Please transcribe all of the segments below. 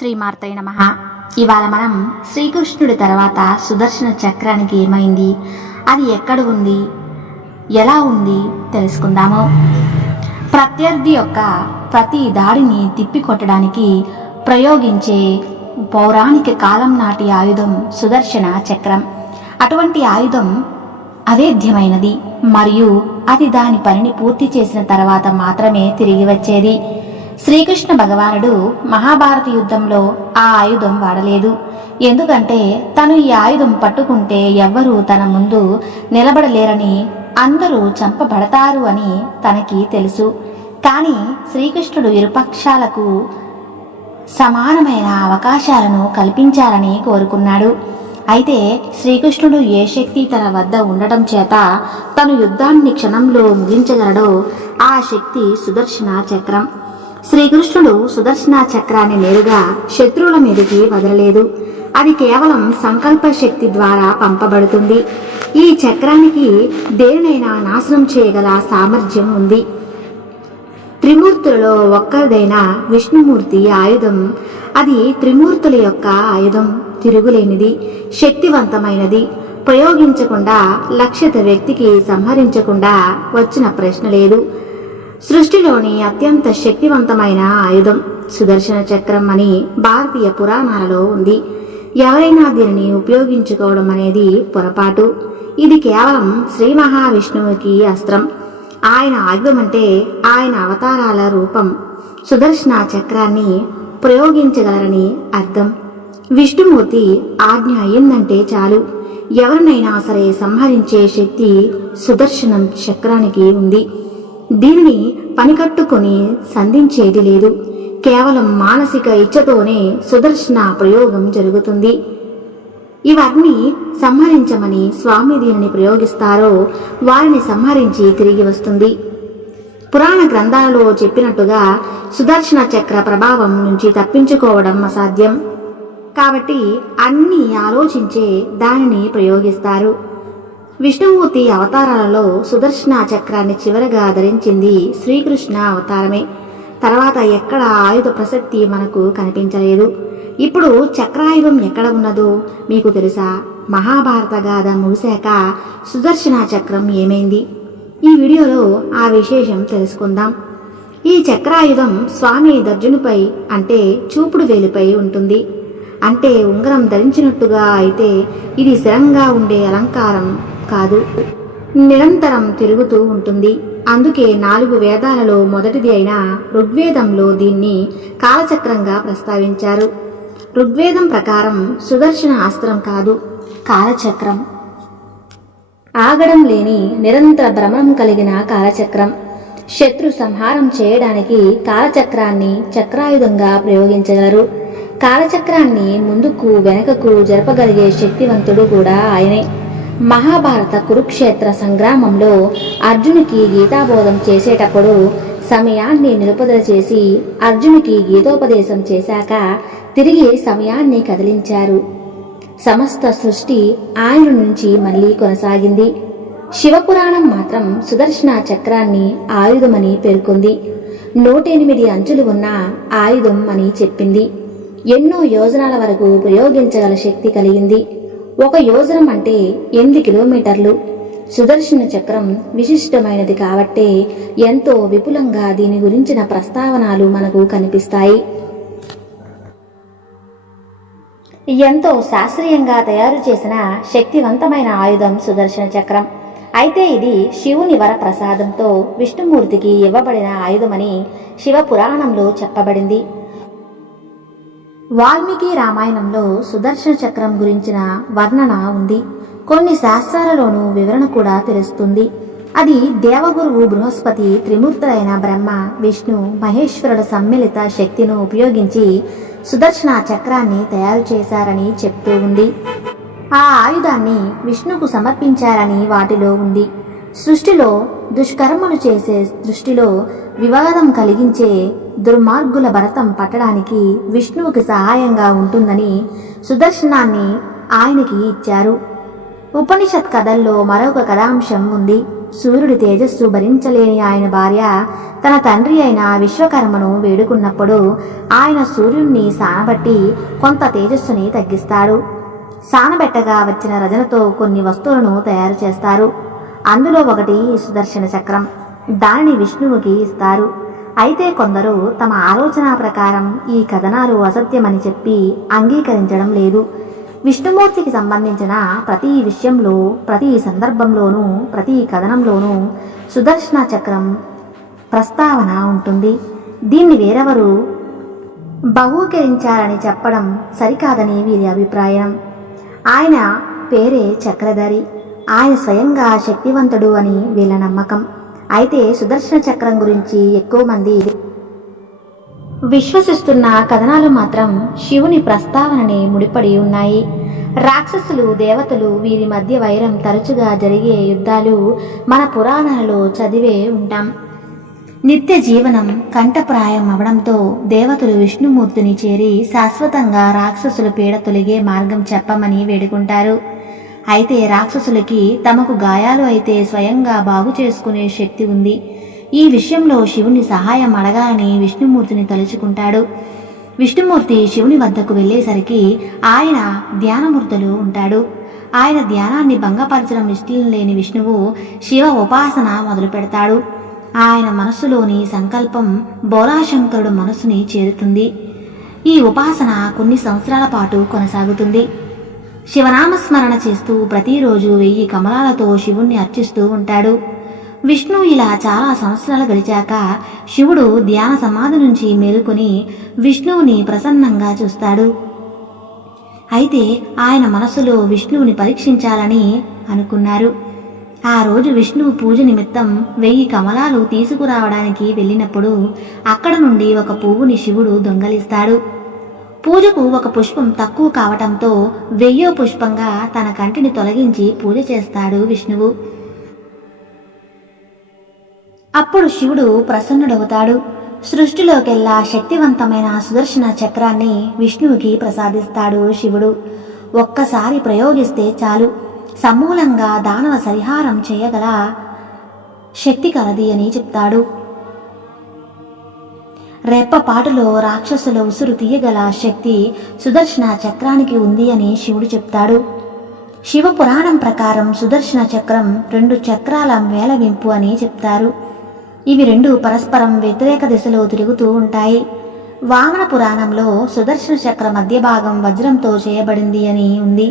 శ్రీమార్తై నమః. ఇవాళ మనం శ్రీకృష్ణుడి తర్వాత సుదర్శన చక్రానికి ఏమైంది, అది ఎక్కడ ఉంది, ఎలా ఉంది తెలుసుకుందాము. ప్రత్యర్థి యొక్క ప్రతి దాడిని తిప్పికొట్టడానికి ప్రయోగించే పౌరాణిక కాలం నాటి ఆయుధం సుదర్శన చక్రం. అటువంటి ఆయుధం అవేద్యమైనది మరియు అది దాని పనిని పూర్తి చేసిన తర్వాత మాత్రమే తిరిగి వచ్చేది. శ్రీకృష్ణ భగవానుడు మహాభారత యుద్ధంలో ఆ ఆయుధం వాడలేదు. ఎందుకంటే తను ఈ ఆయుధం పట్టుకుంటే ఎవ్వరూ తన ముందు నిలబడలేరని, అందరూ చంపబడతారు అని తనకి తెలుసు. కానీ శ్రీకృష్ణుడు ఇరుపక్షాలకు సమానమైన అవకాశాలను కల్పించాలని కోరుకున్నాడు. అయితే శ్రీకృష్ణుడు ఏ శక్తి తన వద్ద ఉండటం చేత తను యుద్ధాన్ని క్షణంలో ముగించగలడో ఆ శక్తి సుదర్శన చక్రం. శ్రీకృష్ణుడు సుదర్శన చక్రాన్ని నేరుగా శత్రువుల మీదకి వదలలేదు. అది కేవలం సంకల్ప శక్తి ద్వారా పంపబడుతుంది. ఈ చక్రానికి దేనినైనా నాశనం చేయగల సామర్థ్యం ఉంది. త్రిమూర్తులలో ఒక్కరిదైన విష్ణుమూర్తి ఆయుధం. అది త్రిమూర్తుల యొక్క ఆయుధం. తిరుగులేనిది, శక్తివంతమైనది. ప్రయోగించకుండా, లక్ష్యత వ్యక్తికి సంహరించకుండా వచ్చిన ప్రశ్న లేదు. సృష్టిలోని అత్యంత శక్తివంతమైన ఆయుధం సుదర్శన చక్రం అని భారతీయ పురాణాలలో ఉంది. ఎవరైనా దీనిని ఉపయోగించుకోవడం అనేది పొరపాటు. ఇది కేవలం శ్రీ మహావిష్ణువుకి అస్త్రం. ఆయన ఆయుధం అంటే ఆయన అవతారాల రూపం. సుదర్శన చక్రాన్ని ప్రయోగించగలరని అర్థం. విష్ణుమూర్తి ఆజ్ఞ అయిందంటే చాలు, ఎవరినైనా సరే సంహరించే శక్తి సుదర్శనం చక్రానికి ఉంది. దీనిని పనికట్టుకుని సంధించేది లేదు. కేవలం మానసిక ఇచ్ఛతోనే సుదర్శన ప్రయోగం జరుగుతుంది. ఇవన్నీ సంహరించమని స్వామి దీనిని ప్రయోగిస్తారో వారిని సంహరించి తిరిగి వస్తుంది. పురాణ గ్రంథాలలో చెప్పినట్టుగా సుదర్శన చక్ర ప్రభావం నుంచి తప్పించుకోవడం అసాధ్యం. కాబట్టి అన్నీ ఆలోచించే దానిని ప్రయోగిస్తారు. విష్ణుమూర్తి అవతారాలలో సుదర్శన చక్రాన్ని చివరగా ధరించింది శ్రీకృష్ణ అవతారమే. తర్వాత ఎక్కడ ఆయుధ ప్రసక్తి మనకు కనిపించలేదు. ఇప్పుడు చక్రాయుధం ఎక్కడ ఉన్నదో మీకు తెలుసా? మహాభారత గాథ ముగిశాక సుదర్శన చక్రం ఏమైంది? ఈ వీడియోలో ఆ విశేషం తెలుసుకుందాం. ఈ చక్రాయుధం స్వామి దర్జునిపై అంటే చూపుడు వేలుపై ఉంటుంది. అంటే ఉంగరం ధరించినట్టుగా. అయితే ఇది స్థిరంగా ఉండే అలంకారం కాదు, నిరంతరం తిరుగుతూ ఉంటుంది. అందుకే 4 వేదాలలో మొదటిది అయిన ఋగ్వేదంలో దీన్ని కాలచక్రంగా ప్రస్తావించారు. ఋగ్వేదం ప్రకారం సుదర్శన అస్త్రం కాదు, కాలచక్రం. ఆగడం లేని నిరంతర భ్రమణం కలిగిన కాలచక్రం. శత్రు సంహారం చేయడానికి కాలచక్రాన్ని చక్రాయుధంగా ప్రయోగించగలరు. కాలచక్రాన్ని ముందుకు వెనకకు జరపగలిగే శక్తివంతుడు కూడా ఆయనే. మహాభారత కురుక్షేత్ర సంగ్రామంలో అర్జునికి గీతాబోధం చేసేటప్పుడు సమయాన్ని నిలుపుదల చేసి అర్జునికి గీతోపదేశం చేశాక తిరిగి సమయాన్ని కదిలించారు. సమస్త సృష్టి ఆయన నుంచి మళ్లీ కొనసాగింది. శివపురాణం మాత్రం సుదర్శన చక్రాన్ని ఆయుధమని పేర్కొంది. 108 అంచులు ఉన్న ఆయుధం అని చెప్పింది. ఎన్నో యోజనాల వరకు ప్రయోగించగల శక్తి కలిగింది. 1 యోజనం అంటే 8 కిలోమీటర్లు. సుదర్శన చక్రం విశిష్టమైనది కాబట్టే ఎంతో విపులంగా దీని గురించిన ప్రస్తావనలు మనకు కనిపిస్తాయి. ఎంతో శాస్త్రీయంగా తయారు చేసిన శక్తివంతమైన ఆయుధం సుదర్శన చక్రం. అయితే ఇది శివుని వరప్రసాదంతో విష్ణుమూర్తికి ఇవ్వబడిన ఆయుధమని శివపురాణంలో చెప్పబడింది. వాల్మీకి రామాయణంలో సుదర్శన చక్రం గురించిన వర్ణన ఉంది. కొన్ని శాస్త్రాలలోనూ వివరణ కూడా తెలుస్తుంది. అది దేవగురువు బృహస్పతి త్రిమూర్తులైన బ్రహ్మ, విష్ణు, మహేశ్వరుల సమ్మిళిత శక్తిని ఉపయోగించి సుదర్శన చక్రాన్ని తయారు చేశారని చెప్తూ ఉంది. ఆ ఆయుధాన్ని విష్ణుకు సమర్పించారని వాటిలో ఉంది. సృష్టిలో దుష్కర్మలు చేసే దృష్టిలో వివాదం కలిగించే దుర్మార్గుల భరతం పట్టడానికి విష్ణువుకి సహాయంగా ఉంటుందని సుదర్శనాన్ని ఆయనకి ఇచ్చారు. ఉపనిషత్ కథల్లో మరొక కథాంశం ఉంది. సూర్యుడి తేజస్సు భరించలేని ఆయన భార్య తన తండ్రి అయిన విశ్వకర్మను వేడుకున్నప్పుడు ఆయన సూర్యుణ్ణి సానబట్టి కొంత తేజస్సుని తగ్గిస్తాడు. సానబెట్టగా వచ్చిన రజనతో కొన్ని వస్తువులను తయారు చేస్తారు. అందులో ఒకటి సుదర్శన చక్రం. దానిని విష్ణువుకి ఇస్తారు. అయితే కొందరు తమ ఆలోచన ప్రకారం ఈ కథనాలు అసత్యమని చెప్పి అంగీకరించడం లేదు. విష్ణుమూర్తికి సంబంధించిన ప్రతి విషయంలో, ప్రతి సందర్భంలోనూ, ప్రతి కథనంలోనూ సుదర్శన చక్రం ప్రస్తావన ఉంటుంది. దీన్ని వేరెవరు బహూకరించారని చెప్పడం సరికాదని వీరి అభిప్రాయం. ఆయన పేరే చక్రధారి. ఆయన స్వయంగా శక్తివంతుడు అని వీళ్ళ నమ్మకం. అయితే సుదర్శన చక్రం గురించి ఎక్కువ మంది విశ్వసిస్తున్న కథనాలు మాత్రం శివుని ప్రస్తావనని ముడిపడి ఉన్నాయి. రాక్షసులు, దేవతలు వీరి మధ్య వైరం, తరచుగా జరిగే యుద్ధాలు మన పురాణాలలో చదివే ఉంటాం. నిత్య జీవనం కంఠప్రాయం అవడంతో దేవతలు విష్ణుమూర్తిని చేరి శాశ్వతంగా రాక్షసుల పీడ తొలగే మార్గం చెప్పమని వేడుకుంటారు. అయితే రాక్షసులకి తమకు గాయాలు అయితే స్వయంగా బాగు చేసుకునే శక్తి ఉంది. ఈ విషయంలో శివుని సహాయం అడగాలని విష్ణుమూర్తిని తలుచుకుంటాడు. విష్ణుమూర్తి శివుని వద్దకు వెళ్ళేసరికి ఆయన ధ్యానమూర్తులు ఉంటాడు. ఆయన ధ్యానాన్ని భంగపరచడం ఇష్టం లేని విష్ణువు శివ ఉపాసన మొదలు పెడతాడు. ఆయన మనస్సులోని సంకల్పం బోలాశంకరుడు మనస్సుని చేరుతుంది. ఈ ఉపాసన కొన్ని సంవత్సరాల పాటు కొనసాగుతుంది. శివనామస్మరణ చేస్తూ ప్రతిరోజు 1000 కమలాలతో శివుణ్ణి అర్చిస్తూ ఉంటాడు. విష్ణు ఇలా చాలా సంవత్సరాలు గడిచాక శివుడు ధ్యాన సమాధి నుంచి మేలుకొని విష్ణువుని ప్రసన్నంగా చూస్తాడు. అయితే ఆయన మనసులో విష్ణువుని పరీక్షించాలని అనుకున్నారు. ఆ రోజు విష్ణువు పూజ నిమిత్తం 1000 కమలాలు తీసుకురావడానికి వెళ్ళినప్పుడు అక్కడ నుండి ఒక పువ్వుని శివుడు దొంగలిస్తాడు. పూజకు ఒక పుష్పం తక్కువ కావటంతో 1000వ పుష్పంగా తన కంటిని తొలగించి పూజ చేస్తాడు విష్ణువు. అప్పుడు శివుడు ప్రసన్నుడవుతాడు. సృష్టిలోకెల్లా శక్తివంతమైన సుదర్శన చక్రాన్ని విష్ణువుకి ప్రసాదిస్తాడు శివుడు. ఒక్కసారి ప్రయోగిస్తే చాలు, సమూలంగా దానవ పరిహారం చేయగల శక్తి కలది అని చెప్తాడు. రెప్పపాటులో రాక్షసుల ఉసురు తీయగల శక్తి సుదర్శన చక్రానికి ఉంది అని శివుడు చెప్తాడు. శివ పురాణం ప్రకారం సుదర్శన చక్రం 2 చక్రాల మేళవింపు అని చెప్తారు. ఇవి 2 పరస్పరం వ్యతిరేక దిశలో తిరుగుతూ ఉంటాయి. వామన పురాణంలో సుదర్శన చక్ర మధ్య భాగం వజ్రంతో చేయబడింది అని ఉంది.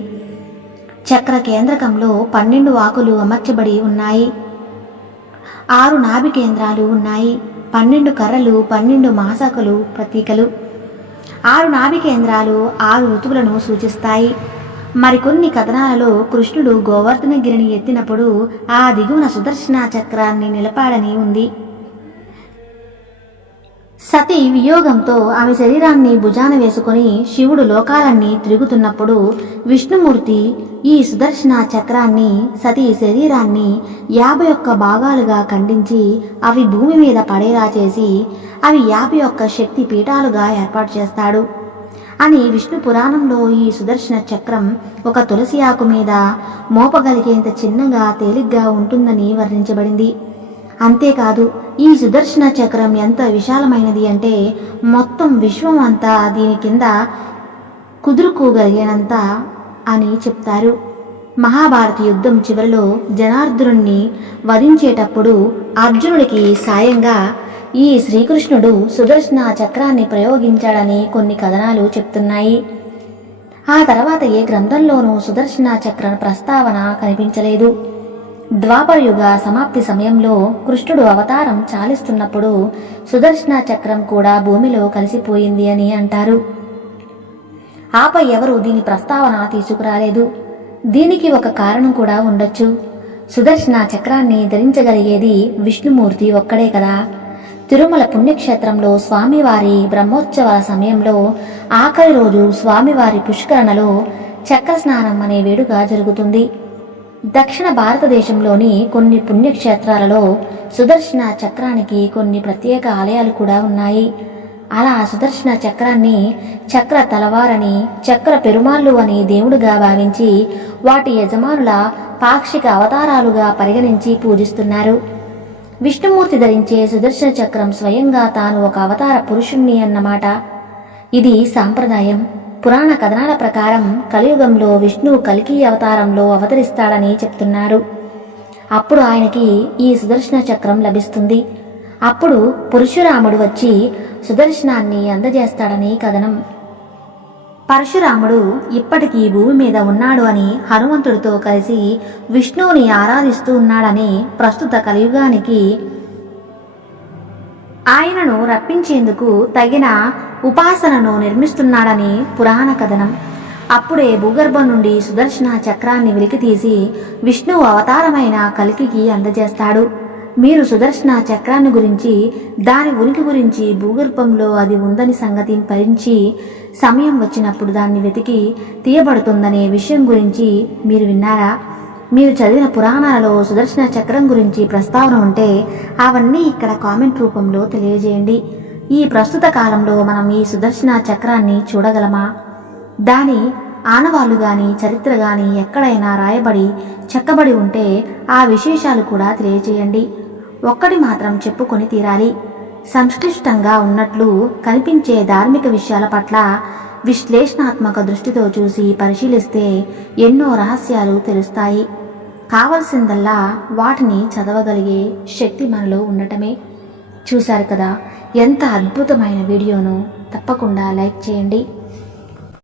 చక్ర కేంద్రకంలో 12 ఆకులు అమర్చబడి ఉన్నాయి. 6 నాభి కేంద్రాలు ఉన్నాయి. 12 కర్రలు, 12 మాసకులు ప్రతీకలు. 6 నాభి కేంద్రాలు 6 ఋతువులను సూచిస్తాయి. మరికొన్ని కథనాలలో కృష్ణుడు గోవర్ధనగిరిని ఎత్తినప్పుడు ఆ దిగువన సుదర్శన చక్రాన్ని నిలపాడని ఉంది. సతి వియోగంతో ఆమె శరీరాన్ని భుజాన వేసుకుని శివుడు లోకాలన్నీ తిరుగుతున్నప్పుడు విష్ణుమూర్తి ఈ సుదర్శన చక్రాన్ని, సతీ శరీరాన్ని 51 భాగాలుగా ఖండించి అవి భూమి మీద పడేలా చేసి అవి 51 శక్తి పీఠాలుగా ఏర్పాటు చేస్తాడు అని విష్ణు పురాణంలో ఈ సుదర్శన చక్రం ఒక తులసి ఆకు మీద మోపగలిగేంత చిన్నగా, తేలిగ్గా ఉంటుందని వర్ణించబడింది. అంతేకాదు, ఈ సుదర్శన చక్రం ఎంత విశాలమైనది అంటే మొత్తం విశ్వం అంతా దీని కింద కుదురుకోగలిగేనంత అని చెప్తారు. మహాభారత యుద్ధం చివరిలో జనార్దునుణ్ణి వధించేటప్పుడు అర్జునుడికి సాయంగా ఈ శ్రీకృష్ణుడు సుదర్శన చక్రాన్ని ప్రయోగించాడని కొన్ని కథనాలు చెప్తున్నాయి. ఆ తర్వాత ఏ గ్రంథంలోనూ సుదర్శన చక్ర ప్రస్తావన కనిపించలేదు. ద్వాపరయుగ సమాప్తి సమయంలో కృష్ణుడు అవతారం చాలిస్తున్నప్పుడు సుదర్శన చక్రం కూడా భూమిలో కలిసిపోయింది అని అంటారు. ఆపై ఎవరు దీని ప్రస్తావన తీసుకురాలేదు. దీనికి ఒక కారణం కూడా ఉండొచ్చు. సుదర్శన చక్రాన్ని ధరించగలిగేది విష్ణుమూర్తి ఒక్కడే కదా. తిరుమల పుణ్యక్షేత్రంలో స్వామివారి బ్రహ్మోత్సవాల సమయంలో ఆఖరి రోజు స్వామివారి పుష్కరణలో చక్ర స్నానం అనే వేడుక జరుగుతుంది. దక్షిణ భారతదేశంలోని కొన్ని పుణ్యక్షేత్రాలలో సుదర్శన చక్రానికి కొన్ని ప్రత్యేక ఆలయాలు కూడా ఉన్నాయి. అలా సుదర్శన చక్రాన్ని చక్ర తలవారని, చక్ర పెరుమాళ్ళు అని దేవుడుగా భావించి వాటి యజమానుల పాక్షిక అవతారాలుగా పరిగణించి పూజిస్తున్నారు. విష్ణుమూర్తి ధరించే సుదర్శన చక్రం స్వయంగా తాను ఒక అవతార పురుషుణ్ణి అన్నమాట. ఇది సాంప్రదాయం. పురాణ కథనాల ప్రకారం కలియుగంలో విష్ణువు కల్కి అవతారంలో అవతరిస్తాడని చెప్తున్నారు. అప్పుడు ఆయనకి ఈ సుదర్శన చక్రం లభిస్తుంది. అప్పుడు పరశురాముడు వచ్చి సుదర్శనాన్ని అందజేస్తాడని కథనం. పరశురాముడు ఇప్పటికీ భూమి మీద ఉన్నాడు అని, హనుమంతుడితో కలిసి విష్ణువుని ఆరాధిస్తూ ఉన్నాడని, ప్రస్తుత కలియుగానికి ఆయనను రప్పించేందుకు తగిన ఉపాసనను నిర్మిస్తున్నాడని పురాణ కథనం. అప్పుడే భూగర్భం నుండి సుదర్శన చక్రాన్ని వెలికితీసి విష్ణువు అవతారమైన కల్కికి అందజేస్తాడు. మీరు సుదర్శన చక్రాన్ని గురించి, దాని ఉనికి గురించి, భూగర్భంలో అది ఉందని సంగతి భరించి సమయం వచ్చినప్పుడు దాన్ని వెతికి తీయబడుతుందనే విషయం గురించి మీరు విన్నారా? మీరు చదివిన పురాణాలలో సుదర్శన చక్రం గురించి ప్రస్తావన ఉంటే అవన్నీ ఇక్కడ కామెంట్ రూపంలో తెలియజేయండి. ఈ ప్రస్తుత కాలంలో మనం ఈ సుదర్శన చక్రాన్ని చూడగలమా? దాని ఆనవాళ్లు గాని, చరిత్ర గాని ఎక్కడైనా రాయబడి చెక్కబడి ఉంటే ఆ విశేషాలు కూడా తెలియజేయండి. ఒక్కటి మాత్రం చెప్పుకొని తీరాలి. సంక్లిష్టంగా ఉన్నట్లు కనిపించే ధార్మిక విషయాల పట్ల విశ్లేషణాత్మక దృష్టితో చూసి పరిశీలిస్తే ఎన్నో రహస్యాలు తెలుస్తాయి. కావలసిందల్లా వాటిని చదవగలిగే శక్తి మనలో ఉండటమే. చూశారు కదా ఎంత అద్భుతమైన వీడియోను. తప్పకుండా లైక్ చేయండి.